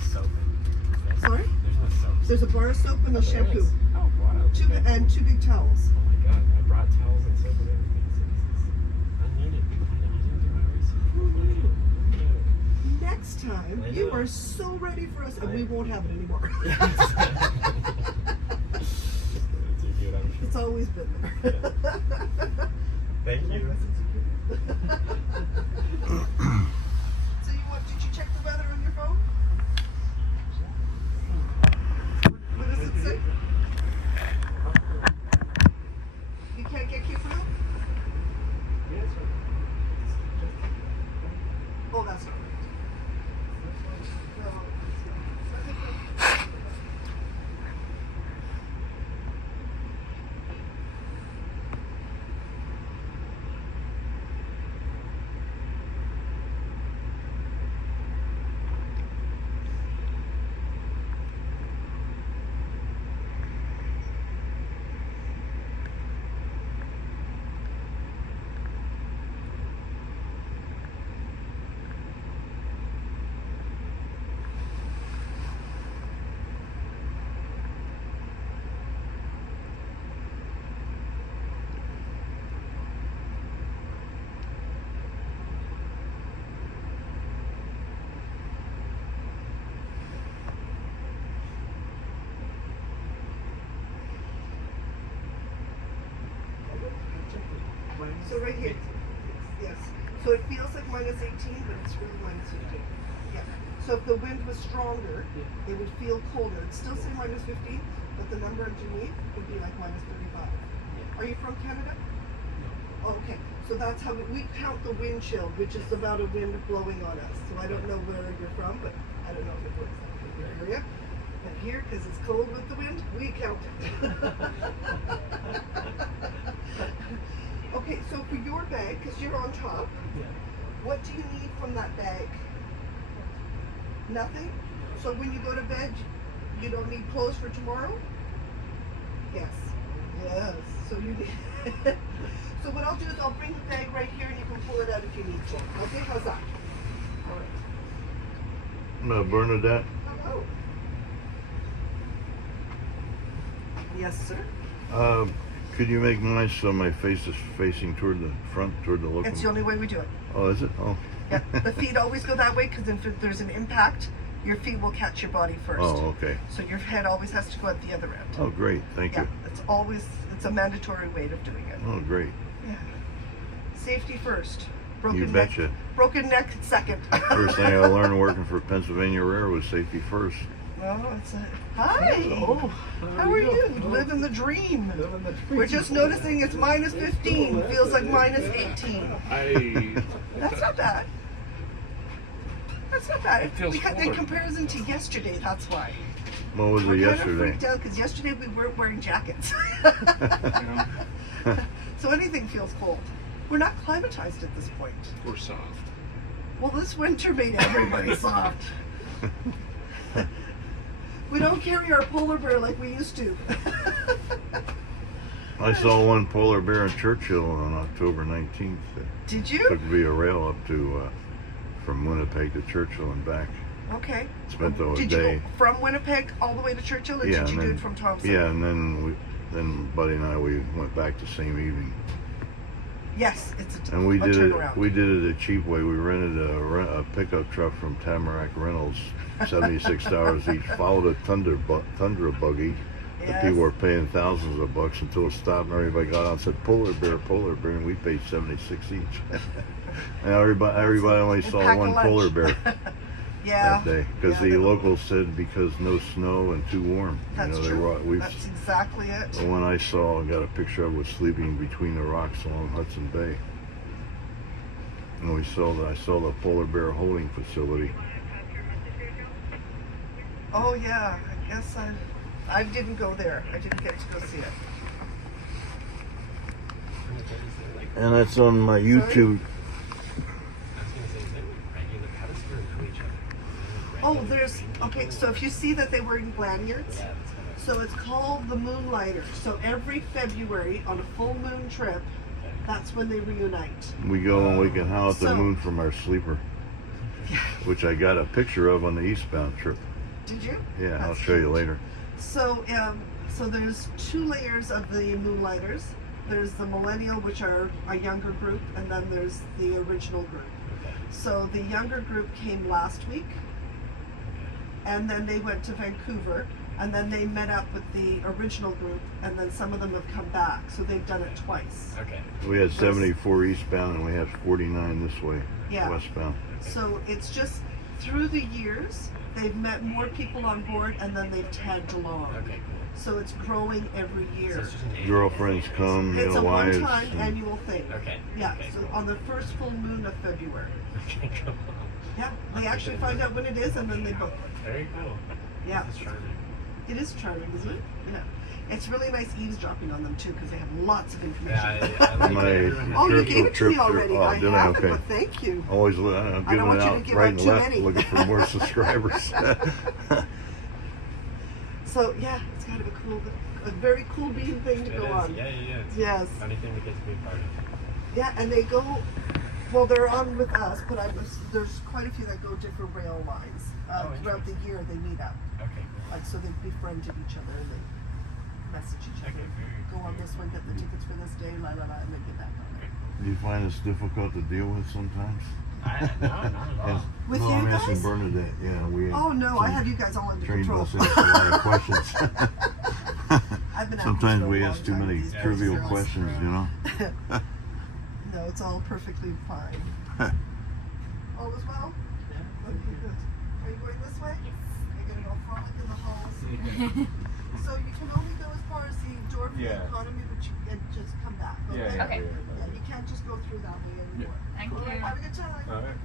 soap. Sorry? There's no soap. There's a bar of soap and a shampoo. Oh, wow. Two big towels. Oh my god, I brought towels and soap and everything. I need it. I didn't do my research. Next time, you are so ready for us, and we won't have it anymore. It's always been there. Thank you. So did you check the weather on your phone? What does it say? You can't get Capreol? Oh, that's not right. No. So right here, yes. So it feels like -18, but it's really -15. Yeah. So if the wind was stronger, it would feel colder. It'd still say -15, but the number underneath would be like -35. Are you from Canada? No. Oh, okay. So that's how we count the wind chill, which is about a wind blowing on us. So I don't know where you're from, but I don't know if it works in your area. But here, because it's cold with the wind, we count it. Okay, so for your bag, because you're on top, what do you need from that bag? Nothing? So when you go to bed, you don't need clothes for tomorrow? Yes. Yes. So you need. So what I'll do is I'll bring the bag right here and you can pull it out if you need to. Okay, how's that? All right. Bernadette. Hello. Yes, sir. Could you make mine so my face is facing toward the front, toward the locomotive? It's the only way we do it. Oh, is it? Oh. Yeah, the feet always go that way because if there's an impact, your feet will catch your body first. Oh, okay. So your head always has to go at the other end. Oh, great. Thank you. It's a mandatory way of doing it. Oh, great. Yeah. Safety first. You betcha. Broken neck second. First thing I learned working for Pennsylvania Rail was safety first. Well, it's a... Hi. Oh, how are you? Living the dream. We're just noticing it's -15. Feels like -18. That's not bad. That's not bad. It feels In forward. comparison to yesterday, that's why. What was it We're kind of yesterday? freaked out because yesterday we weren't wearing jackets. So anything feels cold. We're not climatized at this point. We're soft. Well, this winter made everybody soft. We don't carry our polar bear like we used to. I saw one polar bear in Churchill on October 19th. Did you? Took via rail up to from Winnipeg to Churchill and back. Okay. Spent the Did day. you go from Winnipeg all the way to Churchill, or Yeah, did you and do then- it from Thompson? Yeah, and then Buddy and I went back the same evening. Yes, it's a And we did turnaround. it a cheap way. We rented a pickup truck from Tamarack Reynolds, $76 each. Followed a Tundra buggy. The Yes. people were paying thousands of bucks until it stopped, and everybody got out and said polar bear, and we paid 76 each. And everybody only saw pack a one lunch. polar bear Yeah. that day because Yeah, the they- locals said because no snow and too warm. That's they true. were. That's exactly it. The one I saw, I got a picture of, was sleeping between the rocks along Hudson Bay. And I saw the polar bear holding facility. Oh yeah, I guess I didn't go there. I didn't get to go see it. And that's on my YouTube. Oh, okay, so if you see that they were in lanyards, so it's called the Moonlighter. So every February on a full moon trip, that's when they reunite. We go and we can howl at the So- moon from our sleeper, which I got a picture of on the eastbound trip. Did you? Yeah, I'll That's show you huge. later. So, so there's 2 layers of the Moonlighters. There's the Millennial, which are a younger group, and then there's the original group. Okay. So the younger group came last week, and then they went to Vancouver, and then they met up with the original group, and then some of them have come back. So they've done it twice. Okay. We had 74 eastbound and we have 49 this way, Yeah. westbound. So it's just through the years, they've met more people on board, and then they've tagged along. Okay, cool. So it's growing every So year. it's just an Girlfriends come, It's a wives. one-time and- annual thing. Okay. Yeah, Okay, so cool. on the first full moon of February. Okay, cool. Yeah, they actually find out when it is, and then they book. Very cool. Yeah, That's charming. it is charming, isn't it? Yeah. It's really nice eavesdropping on them too, because they have lots of information. Yeah, I like My- that everyone Oh, you Trip- gave it to me trip- already. oh, I did I? have it, Okay. but thank you. Always I'm I don't giving want it you to out give right out and too left, many. looking for more subscribers. So yeah, it's kind of a very cool bean thing to It go is. on. Yeah. It's Yes. a funny thing to get to be a part of. Yeah, and they go. Well, they're on with us, but there's quite a few that go different rail lines. Throughout the year, they meet up. Okay, cool. Like, so they've befriended each other and they message each other. Okay, very Go on this one, get the tickets for this day, la la la, and then get back on it. Do you find this difficult to deal with sometimes? No, not at all. With no, you I'm guys? asking Bernadette. Yeah, we. Oh no, I some have you guys all under trained control. us ask a lot of questions. I've been out Sometimes for a we long ask too time with many these trivial girls. questions, you know. No, it's all perfectly fine. All is well? Yeah. Okay, good. Are you going this way? You're gonna go frolic in the halls. So you can only go as far as the door for the economy, but you can just come back. Okay? Okay. Yeah, you can't just go through that way anymore. Thank All right, you. have a good time. All right.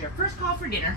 is your first call for dinner.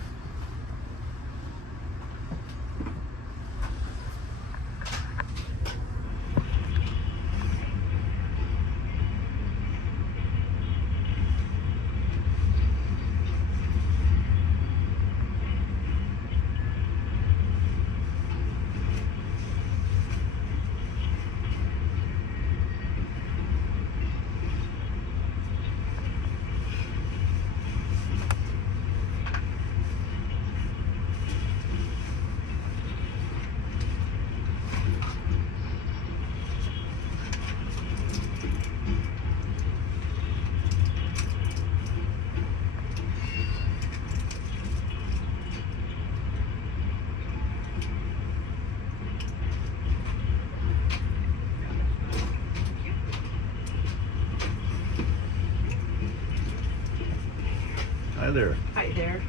Hi there. Hi there.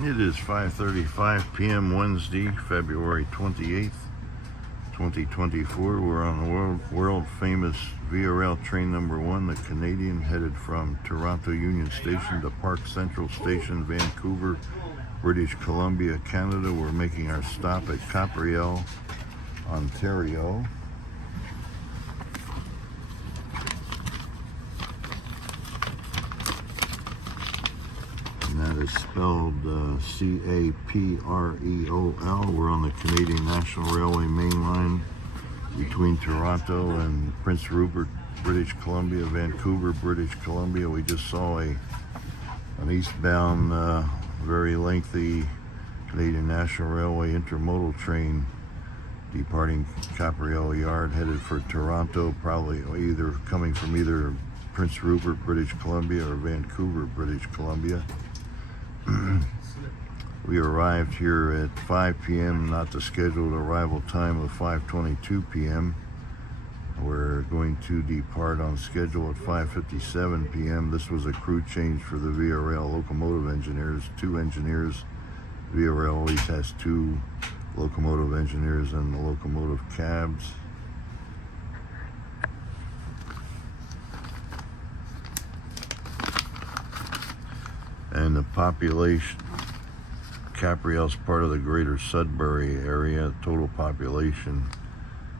It is 5:35 p.m. Wednesday, February 28th, 2024. We're on the world famous VRL train number 1, the Canadian, headed from Toronto Union Station to Park Central Station, Vancouver, British Columbia, Canada. We're making our stop at Capreol, Ontario. And that is spelled C-A-P-R-E-O-L. We're on the Canadian National Railway main line between Toronto and Prince Rupert, British Columbia, Vancouver, British Columbia. We just saw an eastbound, very lengthy Canadian National Railway intermodal train departing Capreol Yard, headed for Toronto, probably either coming from either Prince Rupert, British Columbia, or Vancouver, British Columbia. We arrived here at 5 p.m., not the scheduled arrival time of 5:22 p.m. We're going to depart on schedule at 5:57 p.m. This was a crew change for the VRL locomotive engineers, 2 engineers. VRL always has 2 locomotive engineers in the locomotive cabs. And the population, Capreol's part of the greater Sudbury area. Total population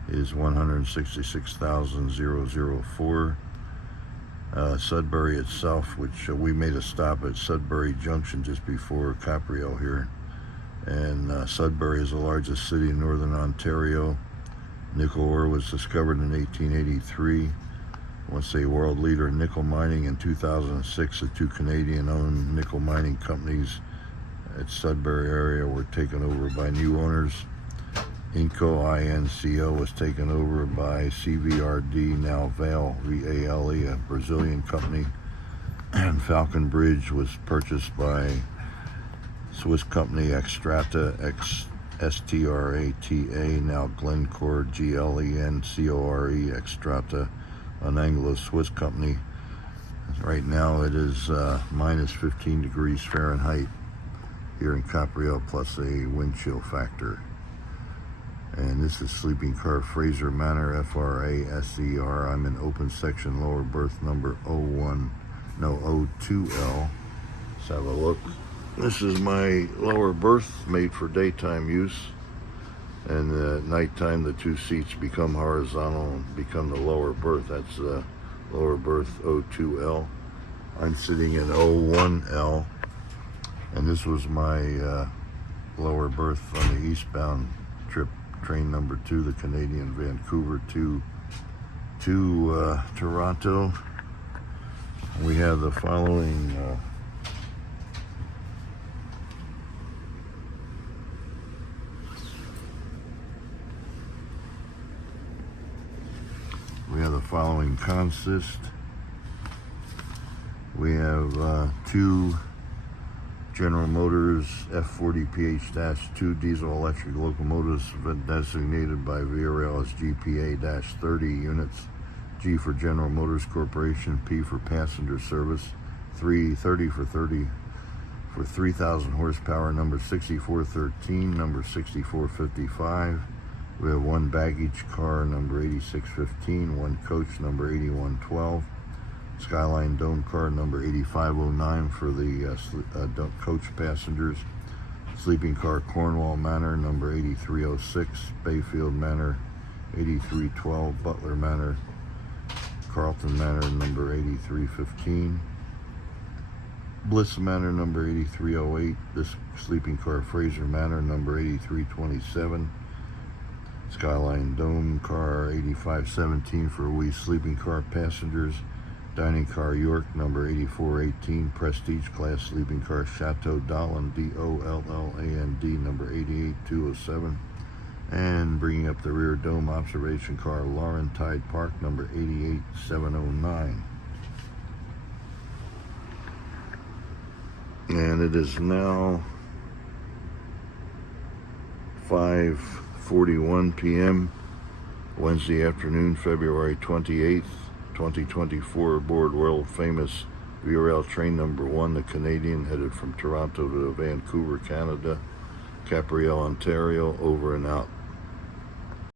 is 166,004. Sudbury itself, which we made a stop at Sudbury Junction just before Capreol here. And Sudbury is the largest city in northern Ontario. Nickel ore was discovered in 1883. Once a world leader in nickel mining. In 2006, the 2 Canadian-owned nickel mining companies at Sudbury area were taken over by new owners. Inco, INCO, was taken over by CVRD, now Vale, V-A-L-E, a Brazilian company. And Falcon Bridge was purchased by Swiss company Xstrata, X-S-T-R-A-T-A, now Glencore, G-L-E-N-C-O-R-E, Xstrata, an Anglo-Swiss company. Right now it is minus 15 degrees Fahrenheit here in Capreol, plus a wind chill factor. And this is sleeping car Fraser Manor, F-R-A-S-E-R. I'm in open section lower berth number 02L. Let's have a look. This is my lower berth made for daytime use. And at nighttime, the two seats become horizontal and become the lower berth. That's the lower berth O2L. I'm sitting in O1L. And this was my lower berth on the eastbound trip, train number 2, the Canadian Vancouver to Toronto. We have the following consist. We have 2 General Motors F40PH-2 diesel electric locomotives designated by VRL as GPA-30 units. G for General Motors Corporation, P for passenger service, 330 for 3,000 horsepower, number 6413, number 6455. We have 1 baggage car, number 8615, 1 coach, number 8112, Skyline Dome car, number 8509 for the coach passengers, sleeping car Cornwall Manor, number 8306, Bayfield Manor, 8312, Butler Manor, Carlton Manor, number 8315, Bliss Manor, number 8308, this sleeping car Fraser Manor, number 8327, Skyline Dome car 8517 for we sleeping car passengers, dining car York, number 8418, Prestige class sleeping car Chateau Dolland, DOLLAND, number 88207, and bringing up the rear dome observation car Laurentide Park, number 88709. And it is now 5:41 p.m. Wednesday afternoon, February 28th, 2024, aboard world famous VRL train number 1, the Canadian, headed from Toronto to Vancouver, Canada, Capreol, Ontario, over and out.